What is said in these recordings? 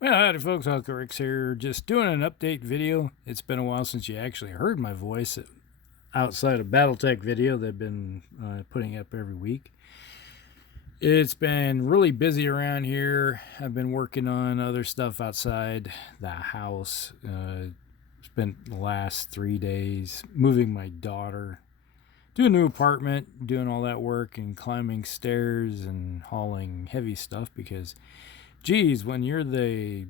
Well, howdy folks, Uncle Rick's here, just doing an update video. It's been a while since you actually heard my voice outside of Battletech video that I've been putting up every week. It's been really busy around here. I've been working on other stuff outside the house. Spent the last 3 days moving my daughter to a new apartment, doing all that work and climbing stairs and hauling heavy stuff because geez, when you're the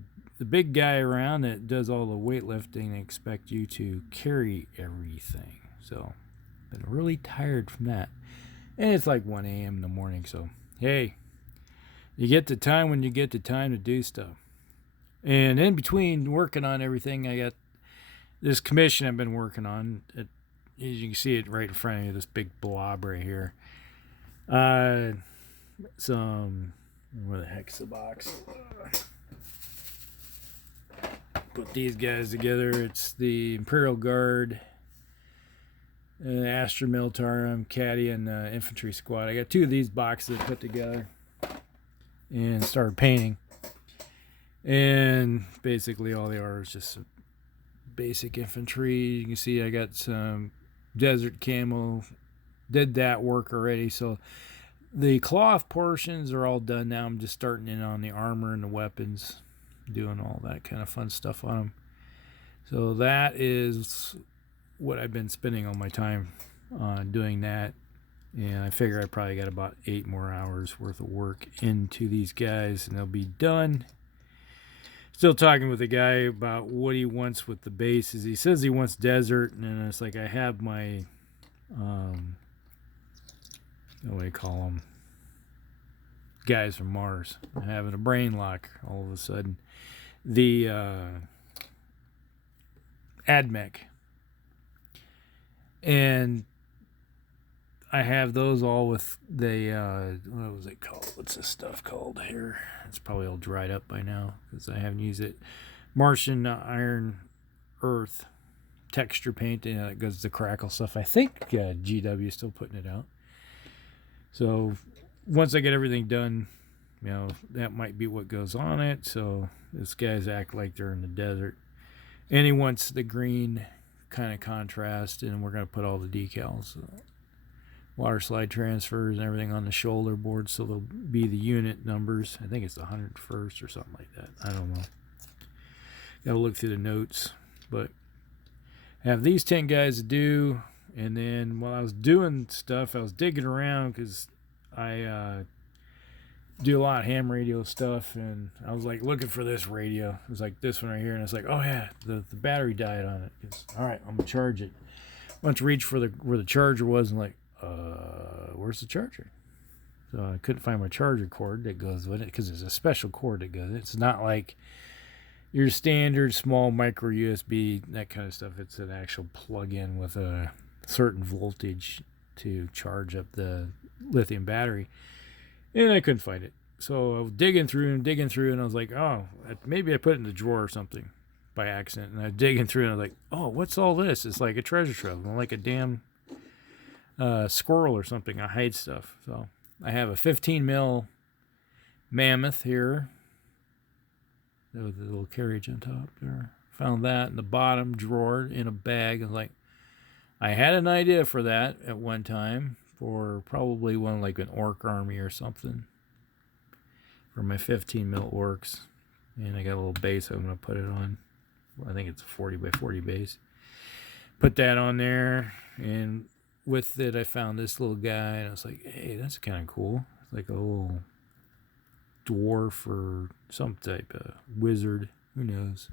big guy around that does all the weightlifting, they expect you to carry everything. So, been really tired from that. And it's like 1 a.m. in the morning, so hey, you get the time when you get the time to do stuff. And in between working on everything, I got this commission I've been working on. As you can see it right in front of you, this big blob right here. Some where the heck's the box? Put these guys together. It's the Imperial Guard, Astra Militarum, Caddy, and Infantry Squad. I got two of these boxes put together and started painting. And basically all they are is just basic infantry. You can see I got some desert camo. Did that work already, so the cloth portions are all done now. I'm just starting in on the armor and the weapons, doing all that kind of fun stuff on them. So that is what I've been spending all my time on, doing that. And I figure I probably got about 8 more hours worth of work into these guys and they'll be done. Still talking with the guy about what he wants with the bases. He says he wants desert, and then it's like I have my what do they call them? Guys from Mars. I'm having a brain lock all of a sudden. The AdMech. And I have those all with the, what was it called? What's this stuff called here? It's probably all dried up by now because I haven't used it. Martian Iron Earth texture paint. It goes to crackle stuff. I think GW is still putting it out. So once I get everything done, that might be what goes on it. So this guys act like they're in the desert. And he wants the green kind of contrast, and we're going to put all the decals, water slide transfers and everything on the shoulder board, so they'll be the unit numbers. I think it's the 101st or something like that. I don't know. Got to look through the notes. But I have these 10 guys to do. And then while I was doing stuff, I was digging around because I do a lot of ham radio stuff, and I was like looking for this radio. It was like this one right here, and I was like, oh yeah, the battery died on it. All right, I'm gonna charge it. Went to reach for where the charger was, and like, where's the charger? So I couldn't find my charger cord that goes with it because there's a special cord that goes. It's not like your standard small micro USB, that kind of stuff. It's an actual plug-in with a certain voltage to charge up the lithium battery, and I couldn't find it. So I was digging through, and I was like, oh, maybe I put it in the drawer or something by accident. And I was digging through, and I was like, oh, what's all this? It's like a treasure trove, like a damn squirrel or something. I hide stuff. So I have a 15 mil Mammoth here with the little carriage on top there. Found that in the bottom drawer in a bag. I was like, I had an idea for that at one time for probably one like an orc army or something for my 15 mil orcs. And I got a little base I'm going to put it on. I think it's a 40 by 40 base. Put that on there, and with it I found this little guy, and I was like, hey, that's kind of cool. It's like a little dwarf or some type of wizard. Who knows?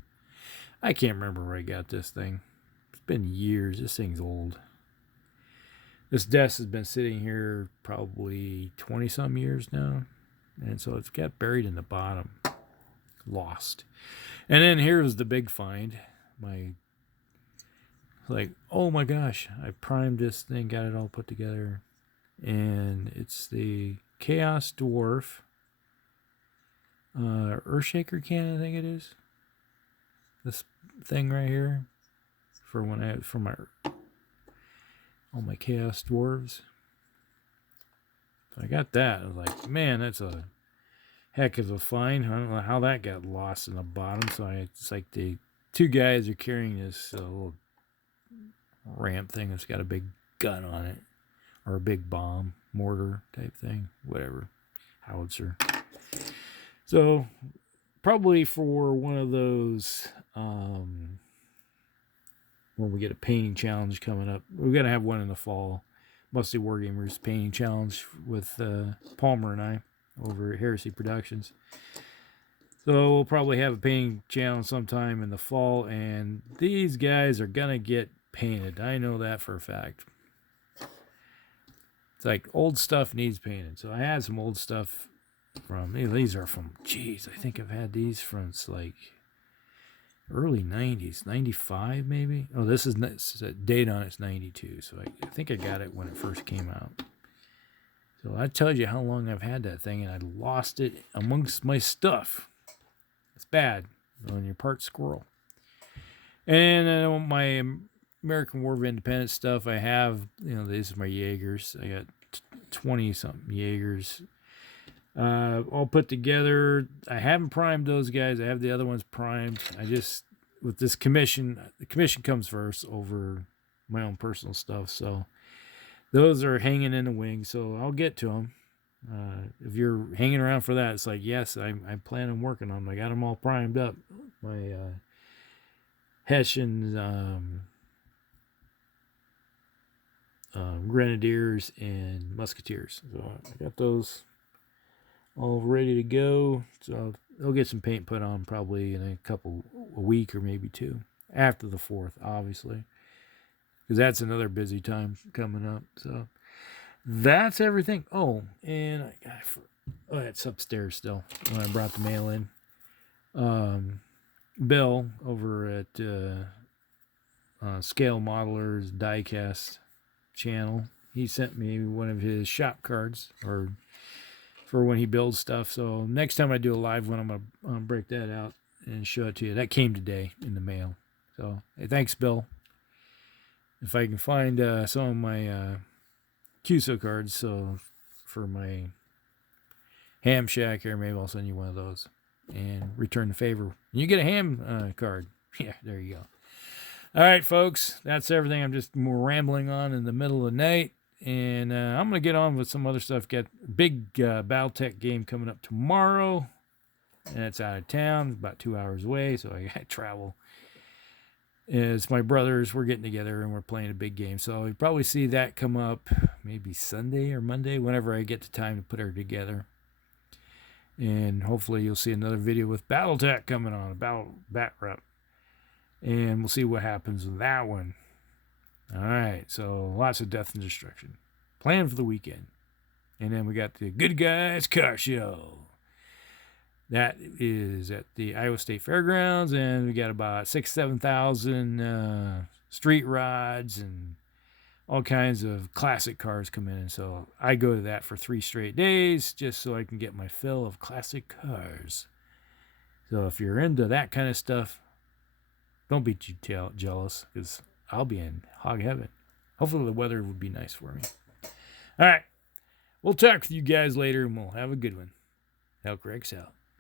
I can't remember where I got this thing. It's been years. This thing's old. This desk has been sitting here probably 20-some years now. And so it's got buried in the bottom. Lost. And then here's the big find. Oh my gosh. I primed this thing, got it all put together. And it's the Chaos Dwarf. Earthshaker can, I think it is. This thing right here. For all my Chaos Dwarves. So I got that. I was like, man, that's a heck of a find. I don't know how that got lost in the bottom. So it's like the two guys are carrying this little ramp thing that's got a big gun on it, or a big bomb mortar type thing, whatever, howitzer. So probably for one of those, when we get a painting challenge coming up, we're gonna have one in the fall. Mostly Wargamers painting challenge with Palmer and I over at Heresy Productions. So we'll probably have a painting challenge sometime in the fall, and these guys are gonna get painted. I know that for a fact. It's like old stuff needs painted. So I had some old stuff from, these are from, geez, I think I've had these from like early 90s, 95 maybe. Oh, this is date on it's 92. So I think I got it when it first came out. So that tells you how long I've had that thing, and I lost it amongst my stuff. It's bad when you're part squirrel. And my American War of Independence stuff, I have, these are my Jaegers. I got 20 something Jaegers all put together. I haven't primed those guys. I have the other ones primed. I just, with this commission, the commission comes first over my own personal stuff. So those are hanging in the wings. So I'll get to them. If you're hanging around for that, it's like, yes, I plan on working on them. I got them all primed up. My Hessian Grenadiers and Musketeers. So I got those all ready to go. So they'll get some paint put on probably in a week or maybe two after the 4th, obviously, because that's another busy time coming up. So that's everything. Oh, and it's upstairs still when I brought the mail in. Bill over at Scale Modelers Diecast channel, he sent me one of his shop cards for when he builds stuff. So next time I do a live one, I'm gonna break that out and show it to you. That came today in the mail. So hey, thanks, Bill. If I can find some of my QSO cards, so for my ham shack here, maybe I'll send you one of those and return the favor. You get a ham card. Yeah, there you go. All right, folks, that's everything. I'm just more rambling on in the middle of the night, and I'm going to get on with some other stuff. Got a big Battletech game coming up tomorrow, and it's out of town, about 2 hours away, so I got to travel. It's my brothers. We're getting together, and we're playing a big game, so you'll probably see that come up maybe Sunday or Monday, whenever I get the time to put her together. And hopefully you'll see another video with Battletech coming on, a bat rep. And we'll see what happens with that one. All right, so lots of death and destruction planned for the weekend. And then we got the Good Guys Car Show. That is at the Iowa State Fairgrounds, and we got about 7,000 street rods and all kinds of classic cars come in. And so I go to that for 3 straight days just so I can get my fill of classic cars. So if you're into that kind of stuff, don't be too jealous, because I'll be in hog heaven. Hopefully the weather would be nice for me. All right. We'll talk with you guys later, and we'll have a good one. Elk Rex out.